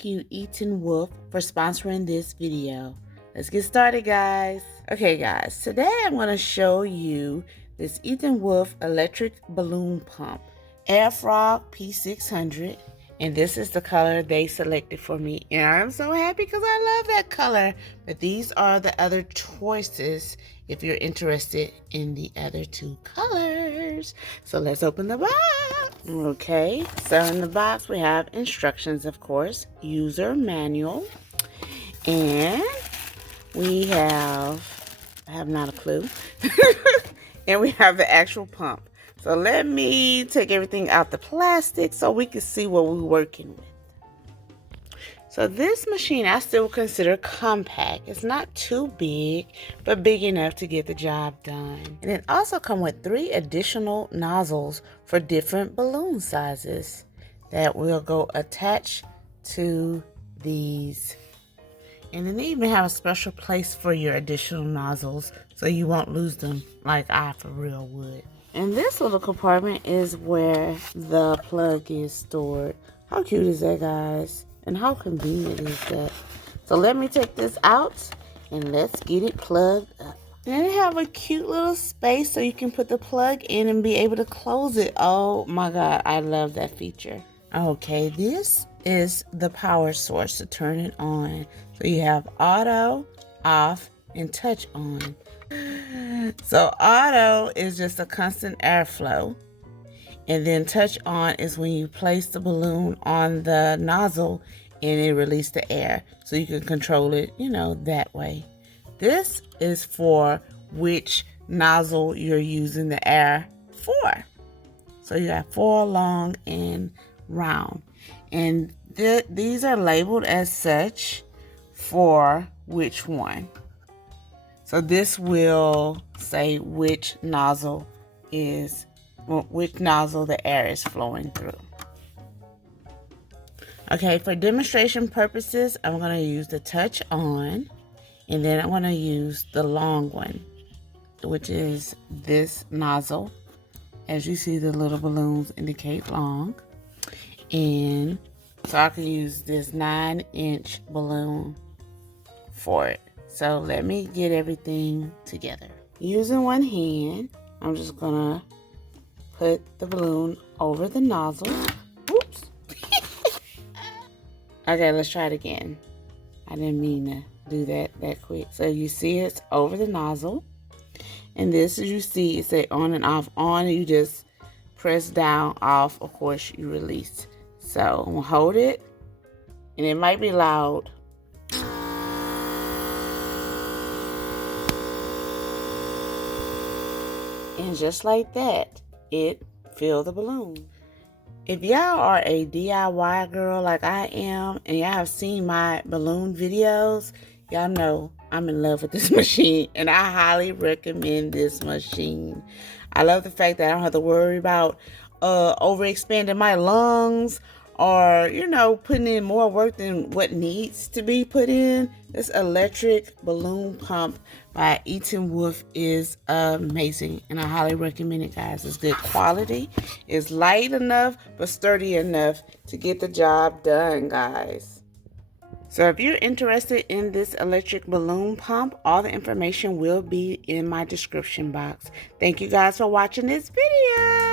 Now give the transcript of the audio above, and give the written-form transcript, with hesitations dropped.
thank you, Etenwolf, for sponsoring this video. Let's get started, guys. Okay, guys, today I'm going to show you this Etenwolf electric balloon pump, Etenwolf P600, and this is the color they selected for me, and I'm so happy because I love that color. But these are the other choices if you're interested in the other two colors. So let's open the box. Okay, so in the box we have instructions, of course, user manual, and we have, I have not a clue, and we have the actual pump. So let me take everything out the plastic so we can see what we're working with. So this machine I still consider compact. It's not too big, but big enough to get the job done. And it also comes with 3 additional nozzles for different balloon sizes that will go attached to these. And then they even have a special place for your additional nozzles so you won't lose them like I for real would. And this little compartment is where the plug is stored. How cute is that, guys? And how convenient is that? So let me take this out and let's get it plugged up. And they have a cute little space so you can put the plug in and be able to close it. Oh my God, I love that feature. Okay, this is the power source to turn it on. So you have auto, off, and touch on. So auto is just a constant airflow. And then touch on is when you place the balloon on the nozzle and it releases the air. So you can control it, that way. This is for which nozzle you're using the air for. So you have 4 long and round. And these are labeled as such for which one. So this will say which nozzle the air is flowing through. Okay, for demonstration purposes, I'm going to use the touch on, and then I'm going to use the long one, which is this nozzle. As you see, the little balloons indicate long. And so I can use this 9-inch balloon for it. So let me get everything together. Using one hand, I'm just gonna put the balloon over the nozzle. Oops. Okay, let's try it again. I didn't mean to do that quick. So you see it's over the nozzle. And this, as you see, it say on and off. On, you just press down. Off, of course, you release. So I'm gonna hold it, and it might be loud. And just like that, it filled the balloon. If y'all are a DIY girl like I am, and y'all have seen my balloon videos, y'all know I'm in love with this machine, and I highly recommend this machine. I love the fact that I don't have to worry about overexpanding my lungs or, putting in more work than what needs to be put in. This electric balloon pump by Etenwolf is amazing, and I highly recommend it, guys. It's good quality. It's light enough, but sturdy enough to get the job done, guys. So if you're interested in this electric balloon pump, all the information will be in my description box. Thank you guys for watching this video.